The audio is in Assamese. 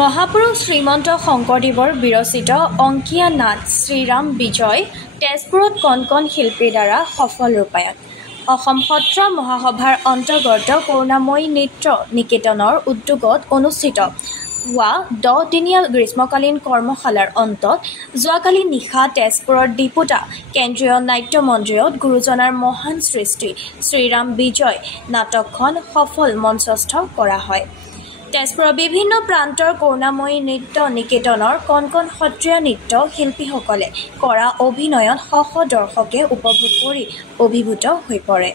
মহাপুৰুষ শ্ৰীমন্ত শংকৰদেৱৰ বিৰচিত অংকীয়া নাট শ্ৰীৰাম বিজয় তেজপুৰত কণ কণ শিল্পীৰ দ্বাৰা সফল ৰূপায়ণ। অসম সত্ৰ মহাসভাৰ অন্তৰ্গত কৰুণাময়ী নৃত্য নিকেতনৰ উদ্যোগত অনুষ্ঠিত হোৱা 10 দিনীয়া গ্ৰীষ্মকালীন কৰ্মশালাৰ অন্তত যোৱাকালি নিশা তেজপুৰৰ ডিপুতা কেন্দ্ৰীয় নাট্য মন্দিৰত গুৰুজনাৰ মহান সৃষ্টি শ্ৰীৰাম বিজয় নাটকখন সফল মঞ্চস্থ কৰা হয়। তেজপুৰৰ বিভিন্ন প্ৰান্তৰ কৰুণাময়ী নৃত্য নিকেতনৰ কণ কণ সত্ৰীয়া নৃত্য শিল্পীসকলে কৰা অভিনয়ত শ শ দৰ্শকে উপভোগ কৰি অভিভূত হৈ পৰে।